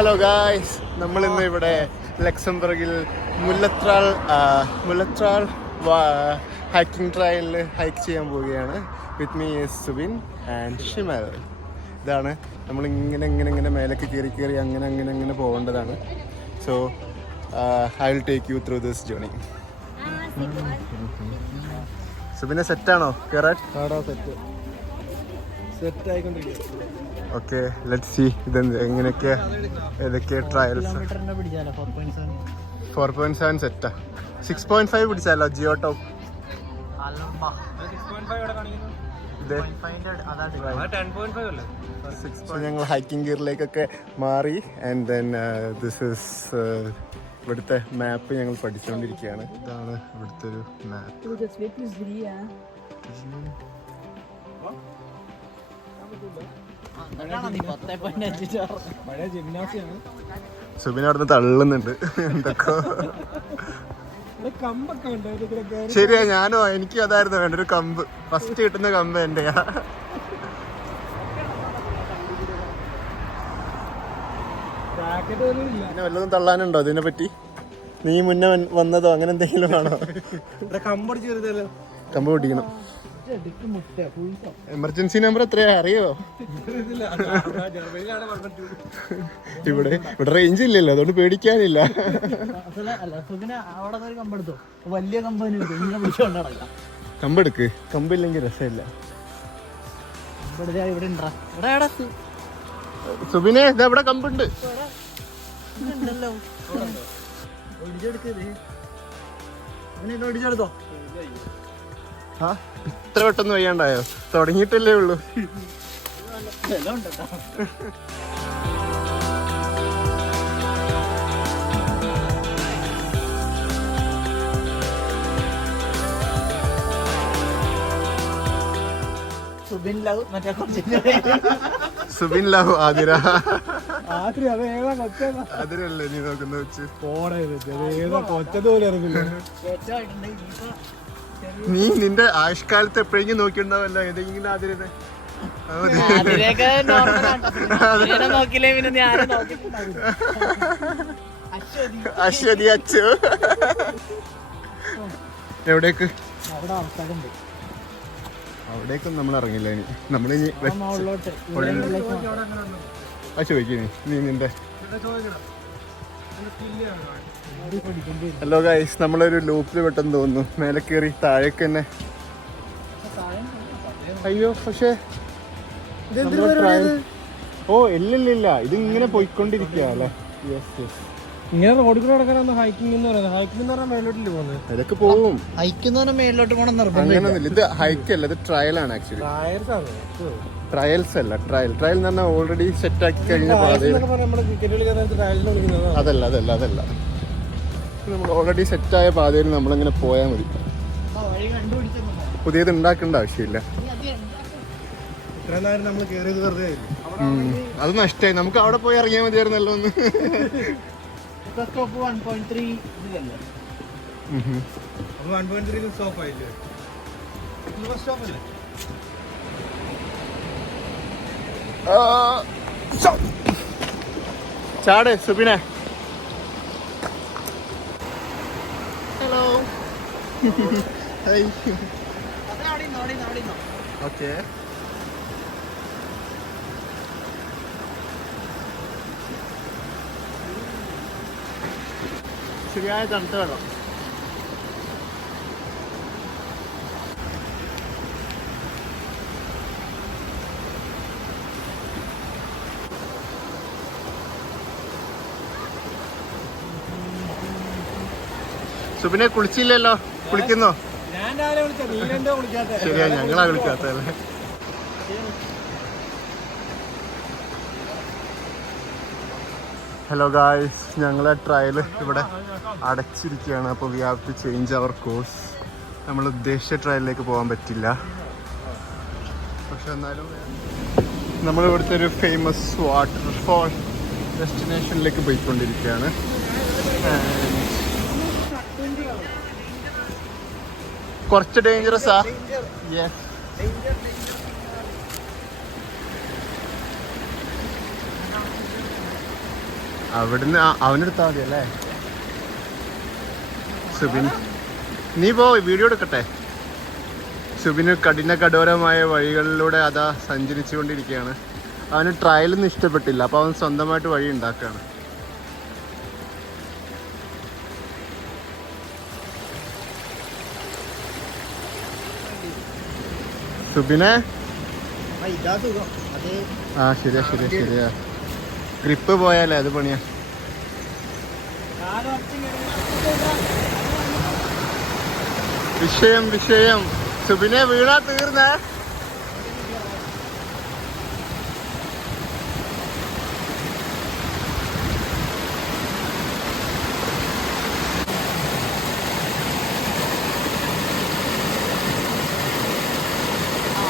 Hello guys, നമ്മളിന്ന് ഇവിടെ ലക്സംബർഗിൽ മുല്ലത്രാൾ hiking ട്രയലിൽ hike ചെയ്യാൻ പോവുകയാണ്. With me is Subin and Shimal. ഇതാണ് നമ്മളിങ്ങനെ ഇങ്ങനെ മേലേക്ക് കയറി അങ്ങനെ പോകേണ്ടതാണ്. So I will take you through this journey. സുബിനെ സെറ്റാണോ കയറാൻ? ഓക്കെ, ലെറ്റ്സ് സീ ഇതെന്ത് എങ്ങനെയൊക്കെ ഏതൊക്കെ ട്രയൽസ്. 4.7 സെറ്റാ. 6.5 പിടിച്ചാലോ ജിയോ ടോപ്പ്. ഞങ്ങൾ ഹൈക്കിംഗ് ഗിയറിലേക്കൊക്കെ മാറി. ആൻഡ് ദെൻ ദിസ് ഇസ് ഇവിടുത്തെ മാപ്പ് ഞങ്ങൾ പഠിച്ചുകൊണ്ടിരിക്കുകയാണ്. ഇതാണ് ഇവിടുത്തെ ഒരു മാപ്പ്. സുബിൻ അവിടുന്ന് തള്ളുന്നുണ്ട് എന്തൊക്കെ. ശരിയാ, ഞാനോ എനിക്കും അതായിരുന്നു വേണ്ട ഒരു കമ്പ്. ഫസ്റ്റ് കിട്ടുന്ന കമ്പ് എന്റെയാ. പിന്നെ വല്ലതും തള്ളാനുണ്ടോ ഇതിനെ പറ്റി? നീ മുന്നേ വന്നതോ അങ്ങനെ എന്തെങ്കിലും ആണോ? കമ്പ് പൊട്ടിക്കണം. എമർജൻസി നമ്പർ എത്രയാ അറിയോ? ഇവിടെ റേഞ്ച് ഇല്ലല്ലോ, അതുകൊണ്ട് പേടിക്കാനില്ല. കമ്പെടുക്ക്, കമ്പില്ലെങ്കിൽ രസമില്ല. സുബിനെ ഇതെവിടെ കമ്പുണ്ട്? ഇത്ര പെട്ടെന്ന് വയ്യാണ്ടായോ? തുടങ്ങിയിട്ടല്ലേ ഉള്ളൂ. സുബിൻ ലവ് ആതിര. ആതിരല്ലേ നീ നോക്കുന്ന വെച്ച്? നീ നിന്റെ ആയുഷ്കാലത്ത് എപ്പോഴെങ്കിലും നോക്കിണ്ടാവല്ലോ ഏതെങ്കിലും ആതിരനെ. അശ്വതി അച്ചു. എവിടേക്ക്? അവിടേക്കൊന്നും നമ്മൾ ഇറങ്ങില്ല. ഇനി നമ്മളിനി ചോദിക്കേ നീ നിന്റെ. ഹലോ ഗൈസ്, നമ്മളൊരു ലൂപ്പിൽ പെട്ടെന്ന് തോന്നുന്നു. മേലെ കയറി താഴേക്ക് തന്നെ. അയ്യോ, പക്ഷേ ഓ ഇല്ല ഇതിങ്ങനെ പോയിക്കൊണ്ടിരിക്കുക അല്ലേ? ഇങ്ങനെ റോഡിൽ കൂടെ നടക്കാനാണ് ഹൈക്കിംഗ് എന്ന് പറയുന്നത്. ഹൈക്കിംഗ് എന്ന് പറഞ്ഞാൽ മേലോട്ടില്ലേ പോകുന്നത്? അതൊക്കെ പോവും. ഹൈക്കിംഗ് മേലോട്ട് പോകണം. അങ്ങനെയൊന്നുമില്ല, ഇത് ഹൈക്ക് അല്ല, ഇത് ട്രയൽ ആണ്. ആക്ച്വലി ട്രയൽസ് അല്ല, ട്രയൽ എന്ന് പറഞ്ഞാൽ ഓൾറെഡി സെറ്റ് ആക്കി കഴിഞ്ഞ പാതയിൽ. അതല്ല നമ്മൾ ഓൾറെഡി സെറ്റായ പാതയിൽ നമ്മളിങ്ങനെ പോയാൽ മതി. പുതിയത് ഉണ്ടാക്കേണ്ട ആവശ്യമില്ല. അത് നഷ്ടമായി. നമുക്ക് അവിടെ പോയി ഇറങ്ങിയാൽ മതിയായിരുന്നല്ലോ ഒന്ന്. ചാട് സുബിനെ. ഹലോ. ഓക്കെ, ശരിയായ തണുത്ത വെള്ളം. സുബിനെ കുളിച്ചില്ലല്ലോ? കുളിക്കുന്നോ? ശരിയാ, ഞങ്ങളാ വിളിക്കാത്തല്ലേ. ഹലോ ഗായ്സ്, ഞങ്ങളെ ട്രയൽ ഇവിടെ അടച്ചിരിക്കുകയാണ്. അപ്പോൾ we have to change our course. നമ്മൾ ഉദ്ദേശിച്ച ട്രയലിലേക്ക് പോകാൻ പറ്റില്ല. പക്ഷെ എന്നാലും നമ്മളിവിടുത്തെ ഒരു ഫേമസ് വാട്ടർഫോൾ ഡെസ്റ്റിനേഷനിലേക്ക് പോയിക്കൊണ്ടിരിക്കുകയാണ്. കുറച്ച് ഡേഞ്ചറസാ. യെസ്, അവിടുന്ന് അവനെടുത്താൽ മതി അല്ലേ? സുബിൻ നീ പോ, വീഡിയോ എടുക്കട്ടെ. സുബിന് കഠോരമായ വഴികളിലൂടെ അതാ സഞ്ചരിച്ചു കൊണ്ടിരിക്കുകയാണ്. അവന് ട്രയലൊന്നും ഇഷ്ടപ്പെട്ടില്ല, അപ്പോൾ അവൻ സ്വന്തമായിട്ട് വഴി ഉണ്ടാക്കുകയാണ്. സുബിനെ ആ ശരിയാ. ഗ്രിപ്പ് പോയാലേ അത് പണിയാ. വിഷയം സുബിനെ വീണാ തീർന്നേ.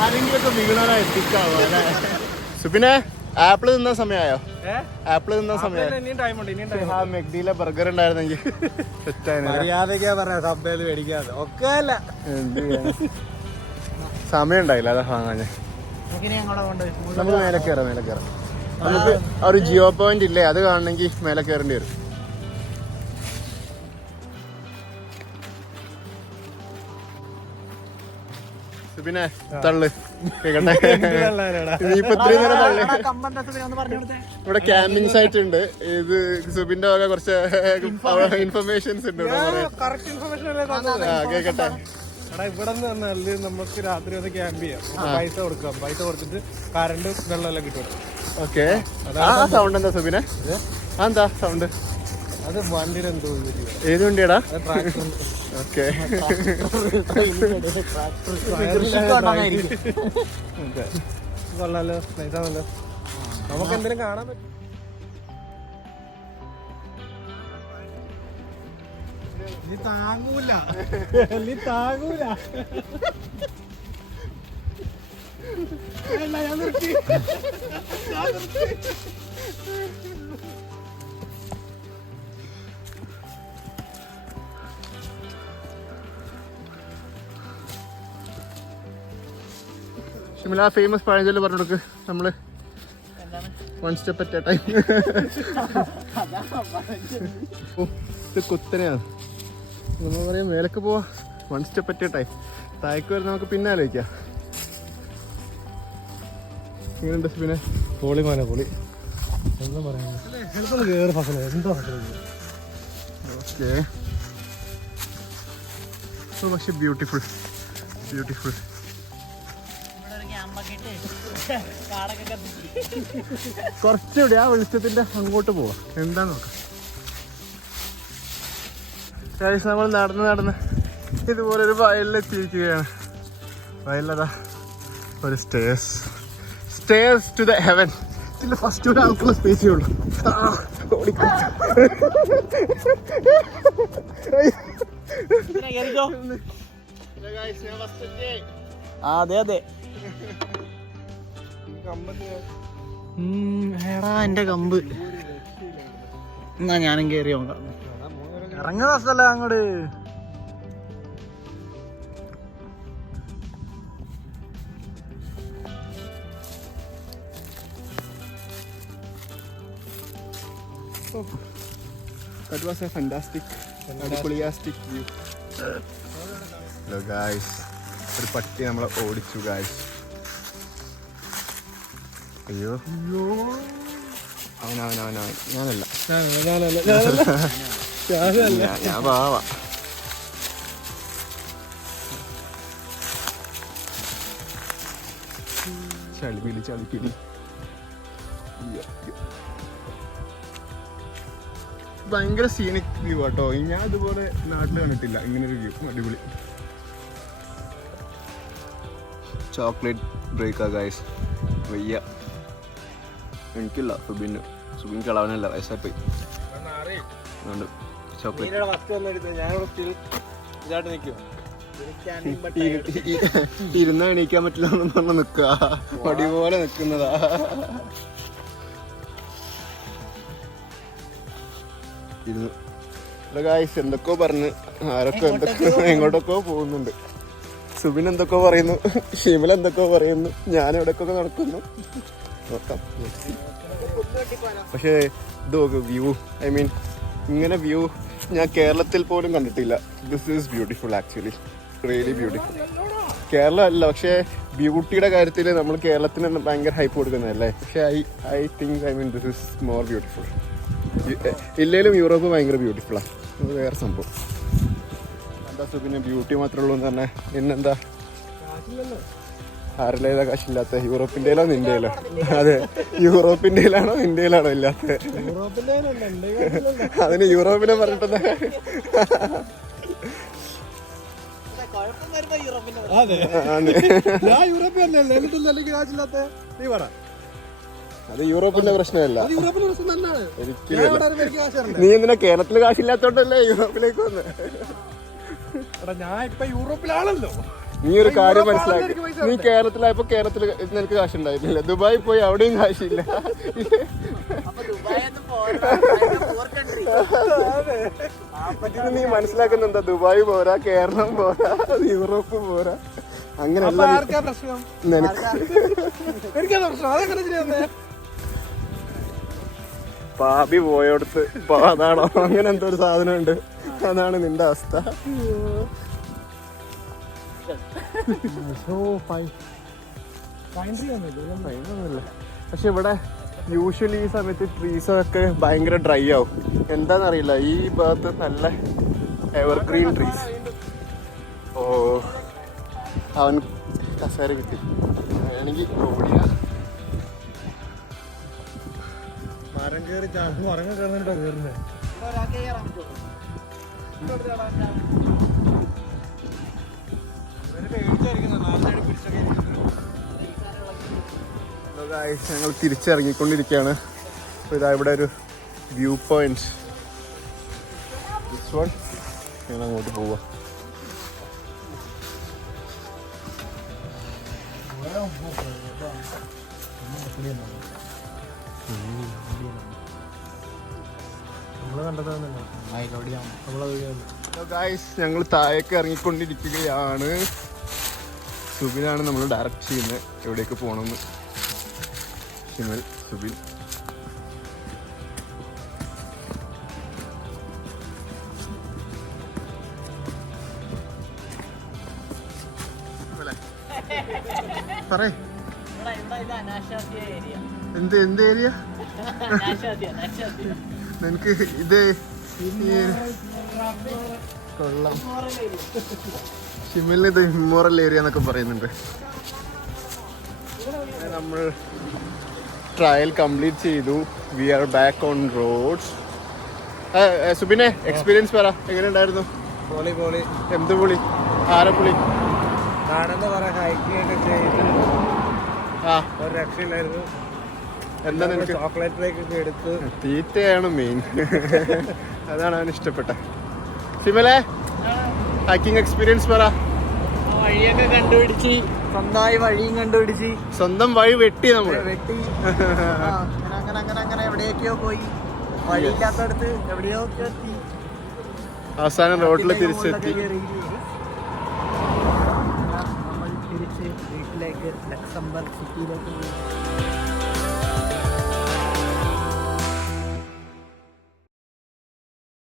ആരെങ്കിലൊക്കെ വീണാ എത്തിക്കാവോ അല്ലേ? സുബിനെ ആപ്പിള് തിന്ന സമയമായോ? ആപ്പിള് തിന്ന സമയം. മെഗ്ഡിയിലെ ബർഗർ ഉണ്ടായിരുന്നെങ്കിൽ മര്യാദക്കാ പറയാ, സബ്ബേല് മേടിക്കാതെ ഒക്കെ അല്ല. സമയം ഉണ്ടായില്ല, അതാ വാങ്ങാൻ. നമുക്ക് മേലെ കയറാം. നമുക്ക് ആ ഒരു ജിയോ പോയിന്റ് ഇല്ലേ, അത് കാണണമെങ്കിൽ മേലെ കയറേണ്ടി വരും. പിന്നെ തള്ളു കേക്കട്ടെ. ഇനിയിപ്പോ ഇത്രയും നേരം തള്ളു. ഇവിടെ ക്യാമ്പിംഗ് സൈറ്റ് ഉണ്ട്. ഇത് സുബിന്റെ വക കുറച്ച് ഇൻഫർമേഷൻസ് ഉണ്ട്. കേക്കട്ടെ. ഇവിടെ നിന്ന് നമുക്ക് രാത്രി ഒന്ന് ക്യാമ്പ് ചെയ്യാം. പൈസ കൊടുത്തിട്ട് കറണ്ട് വെള്ളമെല്ലാം കിട്ടും. ഓക്കെ. സൗണ്ട് എന്താ സുബിനെ? എന്താ സൗണ്ട്? അത് വണ്ടിയുടെ എന്തോ. ഏത് വണ്ടിയാടാ? ഓക്കെ. കൊള്ളാലോ, നൈസാണല്ലോ. നമുക്ക് എന്തെങ്കിലും കാണാൻ പറ്റും. നീ താങ്ങൂല. ഞാൻ നിർത്തി. ഷിമില ഫേമസ് പഴഞ്ചൊല്ല് പറഞ്ഞു കൊടുക്ക്. നമ്മള് one step at A time. ഇത് കുത്തനെയാണ്. നമ്മൾ പറയാം മേലക്ക് പോവാ, one step at A time. താഴേക്ക് വരെ നമുക്ക് പിന്നെ ആലോചിക്കാം. ഇങ്ങനെയുണ്ട് പിന്നെ പൊളി മോനെ പൊളി. എന്താ പറയാ, ഓക്കെ. പക്ഷെ ബ്യൂട്ടിഫുൾ. കുറച്ചുകൂടി ആ വെളിച്ചത്തിന്റെ അങ്ങോട്ട് പോവാ. എന്താ നോക്കാം. നമ്മൾ നടന്ന് ഇതുപോലെ ഒരു വയലിലെത്തിയിരിക്കുകയാണ്. വയലതാ ഒരു സ്റ്റേഴ്സ് ടു ദ ഹെവൻ. ഇതിൽ ഫസ്റ്റ് ഒരു ആൾക്കുള്ള സ്പേസേ ഉള്ളൂ. അതെ എടാ എന്റെ കമ്പ്. എന്നാ ഞാനും കേറി നോക്കാം. ഇറങ്ങുന്ന സ്ഥല അങ്ങോട്ട്. That was a fantastic view. Hello guys. ഒരു പട്ടി നമ്മളെ ഓടിച്ചു ഗായ്സ്. അയ്യോ അവൻ ഞാനല്ല ഞാൻ പാവാ. ചളിപ്പിടി. ഭയങ്കര സീനിക് വ്യൂ ആട്ടോ. ഞാൻ ഇതുപോലെ നാട്ടിൽ കണ്ടിട്ടില്ല ഇങ്ങനൊരു വ്യൂ. അടിപൊളി. ചോക്ലേറ്റ് ബ്രേക്കാ ഗൈസ്. വയ്യ, എനിക്കില്ല. സുബിൻ കളവനല്ല, വയസ്സായിപ്പോയി. ചോക്ലേറ്റ് ഇരുന്ന് എണീക്കാൻ പറ്റില്ല എന്ന് പറഞ്ഞ് നിക്കുക. പടി പോലെ നിക്കുന്നതാ. ഗായ്സ് എന്തൊക്കെയോ പറഞ്ഞ് ആരൊക്കെ എങ്ങോട്ടൊക്കെ പോകുന്നുണ്ട്. സുബിൻ എന്തൊക്കെയോ പറയുന്നു, ഷിമില എന്തൊക്കെയോ പറയുന്നു, ഞാൻ എവിടെയൊക്കെ നടക്കുന്നു. നോക്കാം. പക്ഷേ ഇത് നോക്ക് വ്യൂ. ഐ മീൻ ഇങ്ങനെ വ്യൂ ഞാൻ കേരളത്തിൽ പോലും കണ്ടിട്ടില്ല. This is beautiful actually, really beautiful. Kerala അല്ല, പക്ഷേ ബ്യൂട്ടിയുടെ കാര്യത്തിൽ നമ്മൾ കേരളത്തിന് ഭയങ്കര ഹൈപ്പ് കൊടുക്കുന്നതല്ലേ. പക്ഷേ I think this is more beautiful. ഇല്ലേലും യൂറോപ്പ് ഭയങ്കര ബ്യൂട്ടിഫുള്ളാണ്. അത് വേറെ സംഭവം. എന്താ പിന്നെ ബ്യൂട്ടി മാത്രമേ ഉള്ളൂ എന്ന് പറഞ്ഞാൽ പിന്നെന്താ? ആരിലേതാ കാശില്ലാത്ത? യൂറോപ്പിൻ്റെയിലോ നിൻ്റെയിലോ? അതെ, യൂറോപ്പിൻ്റെയിലാണോ ഇന്ത്യയിലാണോ ഇല്ലാത്ത? അതിന് യൂറോപ്പിനെ പറഞ്ഞിട്ടെന്താ? അത് യൂറോപ്പിന്റെ പ്രശ്നമല്ല. ഒരിക്കലും. നീ എന്തിനാ കേരളത്തിൽ കാശില്ലാത്തോണ്ടല്ലേ യൂറോപ്പിലേക്ക് വന്ന്? ഞാൻ ഇപ്പൊ യൂറോപ്പിലാണല്ലോ. നീ ഒരു കാര്യം മനസ്സിലാക്കി, നീ കേരളത്തിലായപ്പോ കേരളത്തിൽ നിനക്ക് കാശുണ്ടായിരുന്നില്ല. ദുബായി പോയി അവിടെയും കാശില്ല. ഇത് നീ മനസ്സിലാക്കുന്ന എന്താ? ദുബായ് പോരാ, കേരളം പോരാ, യൂറോപ്പ് പോരാ, അങ്ങനെയല്ല. പാപി പോയോടത്ത് അതാണോ? അങ്ങനെ എന്തോ ഒരു സാധനം ഉണ്ട്, അതാണ് നിന്റെ അവസ്ഥ. പക്ഷെ ഇവിടെ യൂഷ്വലി ഈ സമയത്ത് ട്രീസൊക്കെ ഭയങ്കര ഡ്രൈ ആവും. എന്താന്നറിയില്ല, ഈ ഭാഗത്ത് നല്ല എവർഗ്രീൻ ട്രീസ്. ഓ, അവൻ കസേര കിട്ടി. എനിക്ക് ഓടിയ മരം കയറി മരം കയറുന്നുണ്ടോ? കയറുന്നത് ഞങ്ങൾ തിരിച്ചിറങ്ങിക്കൊണ്ടിരിക്കുകയാണ്. ഇതാ ഇവിടെ ഒരു വ്യൂ പോയിന്റ്. ഞങ്ങൾ അങ്ങോട്ട് പോവാം. ഞങ്ങൾ താഴേക്ക് ഇറങ്ങിക്കൊണ്ടിരിക്കുകയാണ്. സുബിനാണ് നമ്മൾ ഡയറക്റ്റ് ചെയ്യുന്നത് എവിടേക്ക് പോകണമെന്ന്. ഷിമൽ, സുബിൻ. പറയ്, എന്ത് ഏരിയ? നിനക്ക് ഇത് കൊള്ളാം. ഷിമലിന് ഇത് ഇമ്മോറൽ ഏരിയ എന്നൊക്കെ പറയുന്നുണ്ട്. നമ്മൾ ട്രയൽ കംപ്ലീറ്റ് ചെയ്തു. We are back on roads. സുബിനെ, എക്സ്പീരിയൻസ് പറ, എങ്ങനെ ഉണ്ടായിരുന്നു? പൊളി പൊളി. എന്ത് പൊളി? ആരപ്പൊളി? നടന്ന് പറ, ഹൈക്കിംഗ് ഒക്കെ ചെയ്ത് ഒരു രക്ഷയില്ലായിരുന്നു. എന്താ നിനക്ക്? ചോക്ലേറ്റ് ബ്രേക്ക് ഒക്കെ എടുത്ത്. തീറ്റയാണ് മെയിൻ. അതാണ് അവന് ഇഷ്ടപ്പെട്ട. ഷിമലെ, ഹൈക്കിംഗ് എക്സ്പീരിയൻസ് പറ. വഴിയൊക്കെ കണ്ടുപിടിച്ച്, സ്വന്തമായി വഴിയും കണ്ടുപിടിച്ച്, സ്വന്തം വഴി വെട്ടി നമ്മള് വെട്ടി അങ്ങനെ എവിടെയൊക്കെയോ പോയി, വഴിയില്ലാത്തടത്ത് എവിടെയൊക്കെ എത്തി. അവസാനം റോഡിൽ തിരിച്ചെത്തി. നമ്മൾ തിരിച്ച് വീട്ടിലേക്ക്, ലക്സംബർഗ് സിറ്റിയിലേക്ക് പോയി.